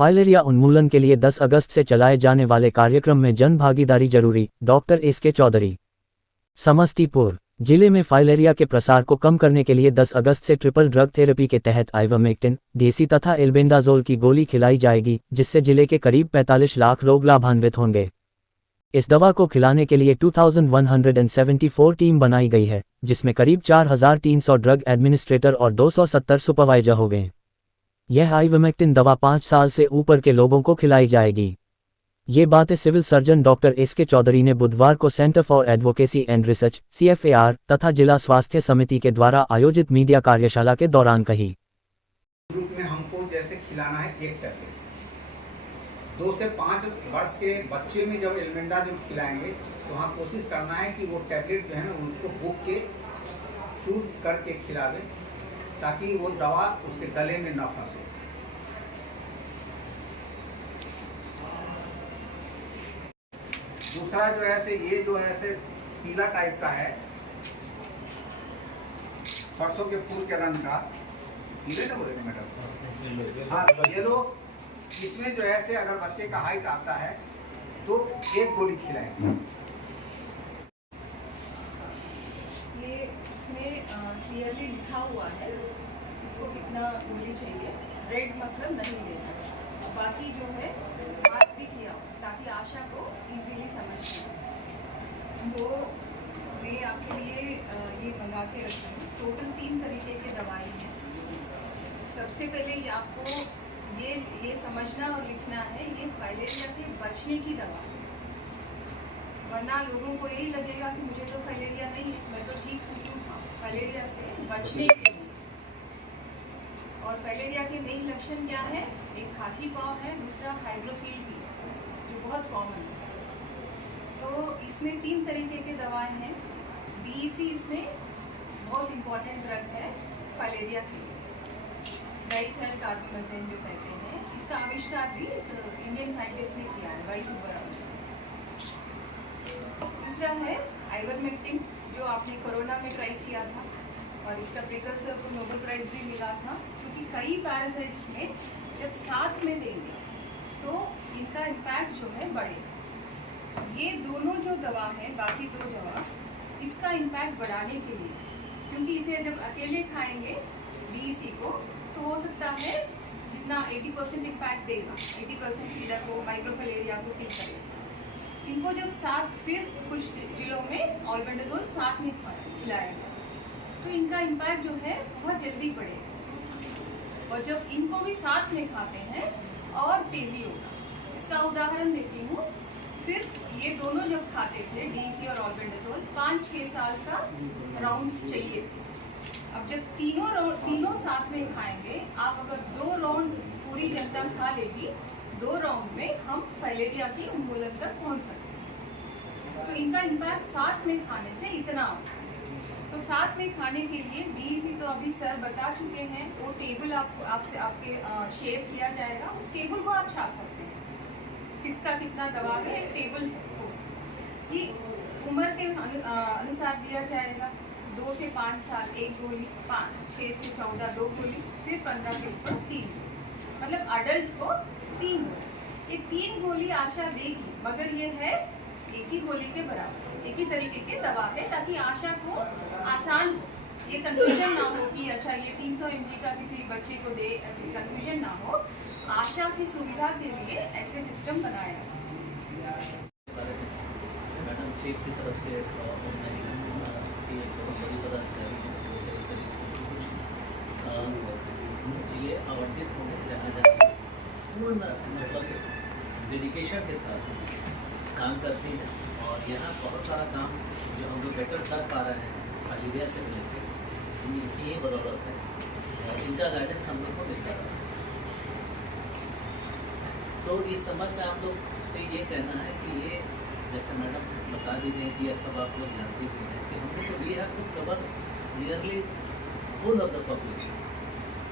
Filaria उन्मूलन के लिए 10 अगस्त से चलाए जाने वाले कार्यक्रम में जन भागीदारी जरूरी, डॉक्टर एसके चौधरी। समस्तीपुर जिले में फाइलेरिया के प्रसार को कम करने के लिए 10 अगस्त से ट्रिपल ड्रग थेरेपी के तहत आइवरमेक्टिन, देसी तथा एल्बेंडाजोल की गोली खिलाई जाएगी, जिससे जिले के करीब 45 लाख लोग लाभान्वित होंगे। इस दवा को खिलाने के लिए 2174 टीम बनाई गई है, जिसमें करीब 4300 ड्रग एडमिनिस्ट्रेटर और 270 सुपरवाइजर होंगे। यह आइवरमेक्टिन दवा 5 साल से ऊपर के लोगों को खिलाई जाएगी। ये बातें civil surgeon doctor SK Chaudhary ने बुधवार को centre for advocacy and research (CFAR) तथा जिला स्वास्थ्य समिति के द्वारा आयोजित मीडिया कार्यशाला के दौरान कही। ग्रुप में हमको जैसे खिलाना है एक टैबलेट, 2 से 5 वर्ष के बच्चे में जब एल्बेंडाजोल खिलाएंगे तो वहाँ कोशिश करना है कि वो टैबलेट जो है ना उनको बुक के शूट करके खिलावे, ताकि वो दवा उसके गले में न फंसे। दूसरा जो है से ये जो है से पीला टाइप का है, सरसों के फूल के रंग का, पीले ना बोले मैडम, हाँ येलो। इसमें जो है से अगर बच्चे का हाइट आता है तो एक गोली खिलाएंगे। ये इसमें क्लियरली लिखा हुआ है इसको कितना गोली चाहिए, रेड मतलब नहीं लेना, बाकी जो है बात भी किया ताकि आशा को इजीली समझ में। तो मैं आपके लिए ये मंगा के रखी हूँ। टोटल 3 तरीके की दवाई हैं। सबसे पहले ये आपको ये समझना और लिखना है, ये फाइलेरिया से बचने की दवा है, वरना लोगों को यही लगेगा कि मुझे तो फाइलेरिया नहीं है, मैं तो ठीक हूँ। फाइलेरिया से बचने के लिए, और फाइलेरिया के मेन लक्षण क्या है? एक खाकी पाव है, दूसरा हाइड्रोसील भी है, जो बहुत कॉमन है। तो इसमें 3 तरीके की दवाएं हैं। DEC इसमें बहुत इम्पॉर्टेंट ड्रग है फाइलेरिया के लिए, डाइथाइलकार्बोमेजेन जो कहते हैं। इसका आविष्कार भी इंडियन साइंटिस्ट ने किया है, वाई सुब्बाराव जी। दूसरा है आइवरमेक्टिन, जो आपने कोरोना में ट्राई किया था, और इसका प्रिकर्सर को नोबेल प्राइज भी मिला था, क्योंकि कई पैरासाइट्स में जब साथ में देंगे तो इनका इम्पैक्ट जो है बढ़ेगा। ये दोनों जो दवा है, बाकी 2 दवा, इसका इम्पैक्ट बढ़ाने के लिए, क्योंकि इसे जब अकेले खाएंगे DEC को, तो हो सकता है जितना 80% इम्पैक्ट देगा, 80% कीड़ा को, माइक्रोफाइलेरिया को किल करेगा। इनको जब साथ, फिर कुछ जिलों में ऑल्बेंडाजोल साथ में खिलाएगा, तो इनका इम्पैक्ट जो है बहुत जल्दी बढ़ेगा। और जब इनको भी साथ में खाते हैं और तेजी होगा। इसका उदाहरण देती हूँ। सिर्फ ये दोनों जब खाते थे, DEC और ऑल्बेंडाजोल, 5-6 साल का राउंड्स चाहिए थे। अब जब तीनों साथ में खाएंगे, आप अगर 2 राउंड पूरी जनता खा लेगी, 2 राउंड में हम फाइलेरिया की उन्मूलन तक पहुंच सकते हैं। तो इनका इम्पैक्ट साथ में खाने से इतना होता है। तो साथ में खाने के लिए DEC तो अभी सर बता चुके हैं, वो टेबल आपसे आपके शेयर किया जाएगा, उस टेबल को आप छाप सकते हैं, किसका कितना दवा है, एक टेबल को। ये उम्र के अनुसार दिया जाएगा। 2 से 5 साल 1 गोली, 6 से 14 2 गोली, फिर 15 से ऊपर 3, मतलब अडल्ट को 3 गोली। ये 3 गोली आशा देगी, मगर ये है एक ही गोली के बराबर, एक ही तरीके के दवा है, ताकि आशा को आसान हो, ये कंफ्यूजन ना हो कि अच्छा ये 300 mg का किसी बच्चे को दे, ऐसे कंफ्यूजन ना हो। आशा की सुविधा के लिए ऐसे सिस्टम बनाया है। मैडम स्टेट की तरफ से जिले आवंटित होंगे, जहाँ जहाँ पूर्ण मतलब डेडिकेशन के साथ काम करती है। और यहाँ बहुत सारा काम जो हम लोग बेटर कर पा रहे हैं फाइलेरिया से रिलेटेड, इनकी ही बदौलत है, और इनका गाइडेंस हम लोग को मिलता रहा। तो इस समझ में आप लोग से ये कहना है कि ये जैसे मैडम बता दी गई कि यह सब आप लोग जानते भी हैं कि हम लोग को we have to cover nearly full of the population.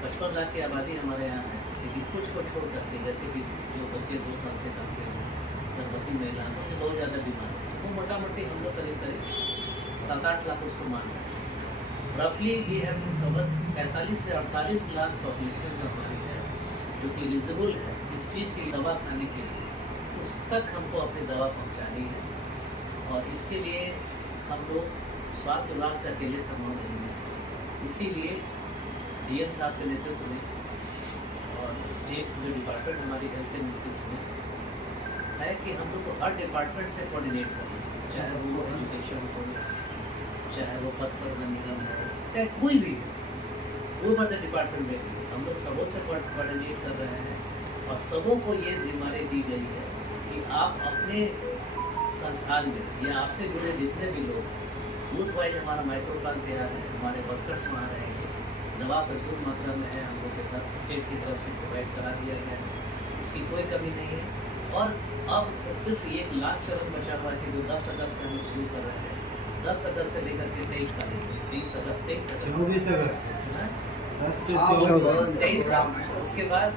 55 lakh की आबादी हमारे यहाँ है, लेकिन कुछ को छोड़ करके, जैसे कि जो बच्चे 2 साल से कम के हों, गर्भवती महिला तो ये बहुत ज़्यादा बीमार है, वो मोटा मोटी हम लोग करीब 7-8 लाख उसको मान रहे हैं। रफली वी हैव टू कवर 47 से 48 लाख पॉपुलेशन जो हमारी है, जो कि एलिजिबल है इस चीज़ की दवा खाने के लिए, उस तक हमको अपनी दवा पहुंचानी है। और इसके लिए हम लोग स्वास्थ्य विभाग से अकेले संभव नहीं है, इसीलिए डीएम साहब के नेतृत्व में और स्टेट जो डिपार्टमेंट हमारी हेल्थ के नेतृत्व में है कि हम लोग को हर डिपार्टमेंट से कोऑर्डिनेट करना, चाहे वो एजुकेशन हो, चाहे वो पथ परिवहन निगम हो, चाहे कोई भी हो, वो बड़े डिपार्टमेंट में भी हम लोग सबों से कोऑर्डिनेट कर रहे हैं। और सबों को ये जिम्मेदारी दी गई है कि आप अपने संस्थान में या आपसे जुड़े जितने भी लोग, बूथ वाइज हमारा माइक्रो प्लान तैयार है, हमारे वर्कर्स वहाँ रहेंगे, दवा प्रचुर मात्रा में है, हम लोग के पास स्टेट की तरफ से प्रोवाइड करा दिया गया है, उसकी कोई कमी नहीं है। और अब सिर्फ ये लास्ट चरण बचा हुआ है कि जो 10 अगस्त से हम शुरू कर रहे हैं, 10 अगस्त से लेकर के 23 तारीख, 23 अगस्त उसके बाद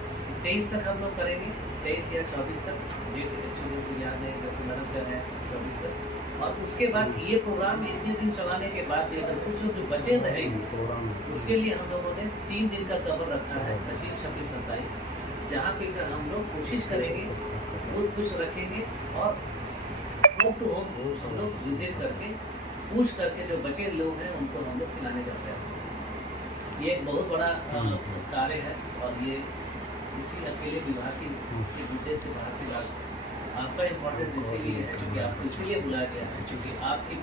23 तक हम लोग करेंगे, 23 या 24 तक, डेट एक्चुअली मुझे याद नहीं, जैसे मैडम कह रहे हैं 24 तक। और उसके बाद ये प्रोग्राम इतने दिन चलाने के बाद भी अगर कुछ लोग जो बचे रहेंगे, उसके लिए हम लोगों ने 3 दिन का कवर रखा है, 25, 26, 27, जहाँ पे हम लोग कोशिश करेंगे, बूथ कुछ रखेंगे और होम टू होम हम लोग विजिट करके पूछ करके जो बचे लोग हैं उनको हम लोग खिलाने का प्रयास करेंगे। ये एक बहुत बड़ा कार्य है और ये इसी अकेले विभाग के मुद्दे से बाहर की बात, आपका इम्पोर्टेंस इसीलिए है क्योंकि आपको इसीलिए बुलाया गया है क्योंकि आपकी